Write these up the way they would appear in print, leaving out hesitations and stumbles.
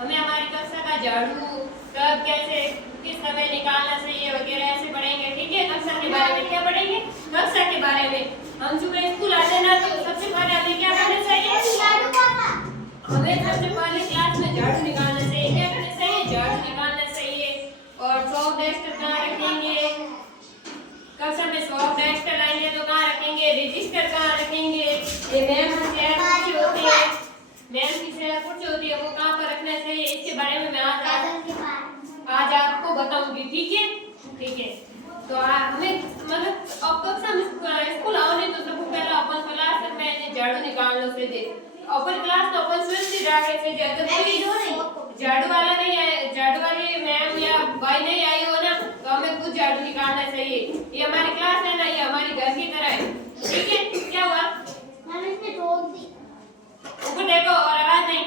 हमें हमारी कक्षा का झाड़ू कब कैसे किस समय निकालना चाहिए वगैरह ऐसे पढ़ेंगे। ठीक है, कक्षा के बारे में क्या पढ़ेंगे, कक्षा के बारे में। हम सुबह स्कूल आते हैं ना, तो सबसे पहले हमें क्या करना चाहिए, हमें सबसे पहले क्लास में झाड़ू निकालना चाहिए। क्या करना चाहिए, झाड़ू निकालना चाहिए। और चौक डस्टर कहाँ रखेंगे, कक्षा में चौक डस्टर लाएंगे तो कहाँ रखेंगे, रजिस्टर कहाँ रखेंगे, ये मैम की चेयर कुर्सी होती है, मैम की चेयर कुर्सी होती है वो कहाँ पर रखना चाहिए, इसके बारे में मैं आज आपको बताऊंगी। ठीक है, ठीक है। तो हमें मतलब अब कक्षा में स्कूल आओ नहीं तो सबको पहले अपन क्लास में झाड़ू निकालना से दे अपन क्लास तो अपन स्वयं से जाके से अगर कोई झाड़ू वाला नहीं है, झाड़ू वाली मैम या भाई नहीं आई हो ना, तो हमें खुद झाड़ू निकालना चाहिए। ये हमारी क्लास है ना, ये हमारी घर की तरह है। ठीक है, क्या हुआ, ऊपर देखो और आवाज नहीं,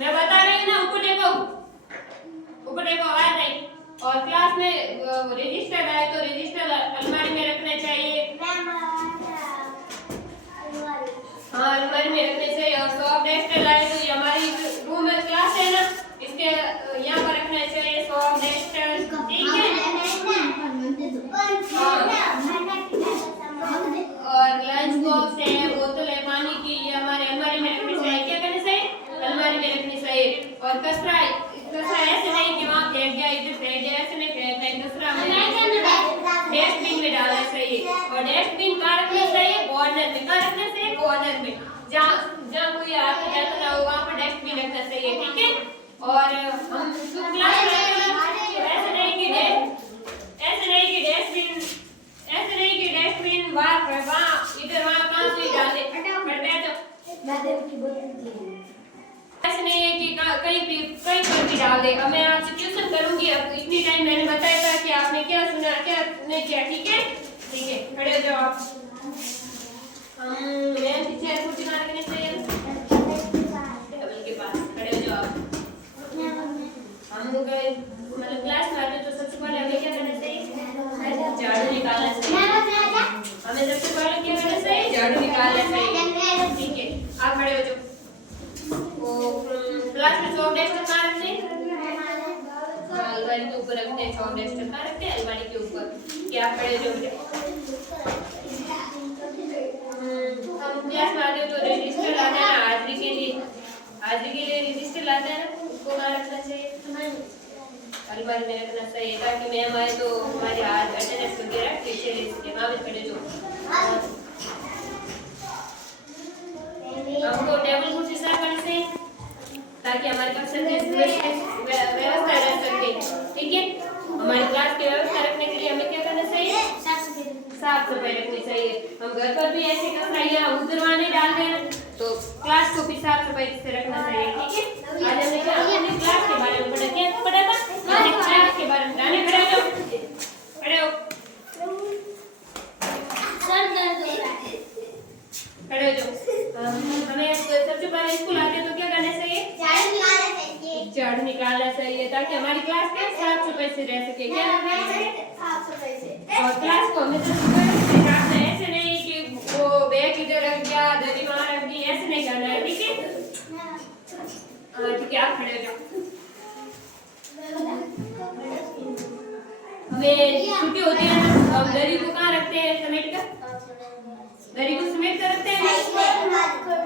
मैं बता रही हूँ ना, ऊपर देखो, ऊपर देखो, आवाज नहीं। और क्लास में रजिस्टर है तो रजिस्टर अलमारी में रखना चाहिए। हाँ, अलमारी में रखने चाहिए। और सॉफ्ट डस्टर लाए तो ये हमारी रूम में क्लास है ना, इसके यहाँ पर रखना चाहिए सॉफ्ट डस्टर। ठीक है, और लंच बॉक्स है, बोतल है पानी की, ये हमारे अलमारी में रखनी चाहिए। क्या करना चाहिए, अलमारी में रखनी चाहिए। और कचरा ऐसे नहीं कि वहाँ फेंक दिया, इधर फेंक दिया, ऐसे नहीं फेंकना है। कचरा डस्टबिन में डालना चाहिए। और डस्टबिन कहाँ रखना चाहिए, कॉर्नर में। कहाँ रखना चाहिए, कॉर्नर में, जहाँ कोई आके जाता ना हो वहाँ पर डस्टबिन रखना चाहिए। ठीक है, और हम क्लास में ऐसे नहीं कि डस्टबिन वहाँ इधर वहाँ कहाँ से डाल दे, ऐसे नहीं है कि कहीं पर भी डाल दे। अब मैं आपसे क्वेश्चन करूंगी, अब इतनी टाइम मैंने बताया था कि आपने क्या सुना क्या नहीं किया। ठीक है, ठीक है, खड़े हो जाओ आप। मैं पीछे कुर्सी कहाँ रखने चाहिए, टेबल के पास खड़े हो जाओ आप। हम लोग मतलब क्लास में आते तो सबसे पहले हमें क्या करना चाहिए, झाड़ू निकालना चाहिए। हमें सबसे पहले क्या करना चाहिए, झाड़ू निकालना चाहिए। ठीक है, आप खड़े हो जाओ। क्लास में चौक डस्टर कहाँ रखते हैं, अलमारी के ऊपर रखते हैं। चौक डस्टर कहाँ रखते हैं, अलमारी के ऊपर। क्या आप खड़े हो जाओ। हम क्लास में आते हो तो रजिस्टर लाते हैं ना, हाजिरी के लिए रजिस्टर लाते हैं ना, उसको कहाँ रखना चाहिए, अलमारी में रखना चाहिए, ताकि मैम आए तो हमारे हाथ अटेंडेंस वगैरह ठीक से ले सके। वहाँ भी खड़े जो हमको टेबल कुर्सी साफ करनी चाहिए ताकि हमारी कक्षा की व्यवस्था रह सके। ठीक है, हमारी क्लास की व्यवस्था रखने के लिए हमें क्या करना चाहिए, साफ सफाई रखनी चाहिए। हम घर पर भी ऐसे कचरा या उधर वहाँ नहीं डाल देना, तो क्लास को भी साफ सफाई से रखना चाहिए। ठीक है, आज हमने क्लास के बारे में पढ़ा था, क्लास के बारे में जाने। खड़े हो, खड़े हो, खड़े हो जाओ। हमें सबसे पहले स्कूल आते तो क्या करना चाहिए, झाड़ू निकालना चाहिए ताकि हमारी क्लास के साफ सफाई से रह सके। क्या रखना चाहिए, साफ सफाई से। और क्लास को हमें ऐसे नहीं कि वो बैग इधर रख दिया, दरी वहाँ रख दी, ऐसे नहीं करना है। ठीक है, ठीक है, आप खड़े हो जाओ। हमें छुट्टी होती है ना, तो हम दरी को कहाँ रखते हैं, समेट कर, दरी को समेट कर रखते हैं,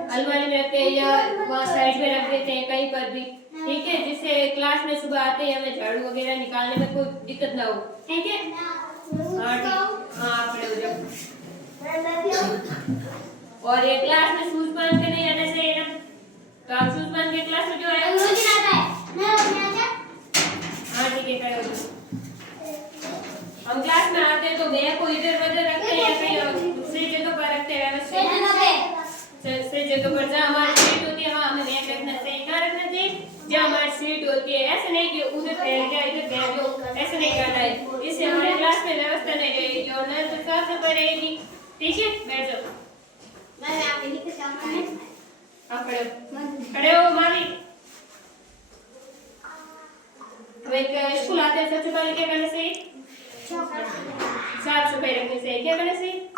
अलमारी में रखते हैं या वहाँ साइड में रख देते हैं कहीं पर भी। ठीक है, जिससे क्लास में सुबह आते हैं हमें झाड़ू वगैरह निकालने में कोई दिक्कत ना हो। ठीक है, हाँ ठीक, हाँ खड़े हो जाओ। और ये क्लास में शूज पहन के नहीं आना चाहिए ना, तो आप शूज पहन के क्लास में क्यों आए, हाँ ठीक है, खड़े हो जाओ। हम क्लास में आते हैं तो बैग को इधर उधर रखते हैं या कहीं दूसरी जगह पर रखते हैं, सही जगह पर जहाँ हमारी सीट होती है वहाँ हमें बैग रखना चाहिए। कहाँ रखना चाहिए, जहाँ हमारी सीट होती है। ऐसे नहीं कि उधर फेंक दिया इधर फेंक दो, ऐसे नहीं करना है, इससे हमारे क्लास में व्यवस्था नहीं रहेगी और न तो साफ सफाई रहेगी। ठीक है, बैठ जाओ। आप खड़े हो मामी। स्कूल आते हैं सबसे पहले क्या करना चाहिए, साफ सफाई रखनी चाहिए। क्या करना चाहिए,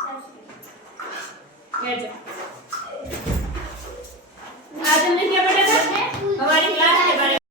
बैठ जाओ।